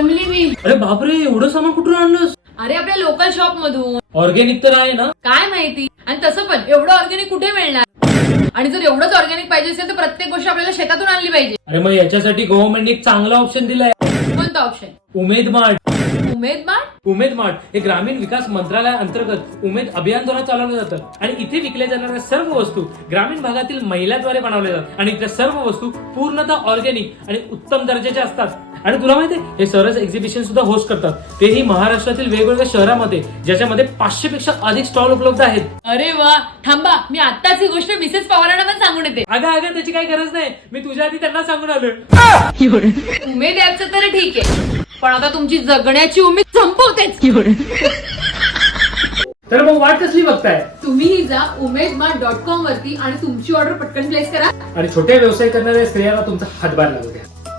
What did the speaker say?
जमली मी. अरे बापरे, एवढं सामान कुठून आणलंस? अरे आपल्या लोकल शॉप मधून. ऑर्गेनिक तर आहे ना? काय माहिती. आणि तसं पण एवढं ऑर्गॅनिक कुठे मिळणार? आणि जर एवढंच ऑर्गॅनिक पाहिजे असेल तर प्रत्येक गोष्ट आपल्याला शेतातून आणली पाहिजे. अरे मग याच्यासाठी गव्हर्नमेंटने एक चांगला ऑप्शन दिलाय. कोणता ऑप्शन? उमेद मार्ट. उमेद मार्ट. उमेद मार्ट हे ग्रामीण विकास मंत्रालया अंतर्गत उमेद अभियानद्वारे चालवलं जातं आणि इथे विकल्या जाणाऱ्या सर्व वस्तू ग्रामीण भागातील महिलांद्वारे बनवल्या जातात आणि त्या सर्व वस्तू पूर्णतः ऑर्गॅनिक आणि उत्तम दर्जाच्या असतात. आणि तुला माहितीये हे सरस एक्झिबिशन सुद्धा होस्ट करतात, तेही महाराष्ट्रातील वेगवेगळ्या शहरांमध्ये, ज्याच्यामध्ये 500 पेक्षा अधिक स्टॉल उपलब्ध आहेत. अरे वा, थांबा, मी आत्ताच ही गोष्ट मिसेस पवारांना पण सांगून येते. अगं त्याची काही गरज नाही, मी तुझ्या आधी त्यांना सांगून आलो. उमेद ऍपचं तर ठीक आहे, पण आता तुमची जगण्याची उमेद संपवतेच. तर मग वाट कसली बघताय? तुम्ही जा umedsmart.com वरती आणि तुमची ऑर्डर पटकन प्लेस करा आणि छोटे व्यवसाय करणाऱ्या स्त्रियांना तुमचा हातभार लागू द्या.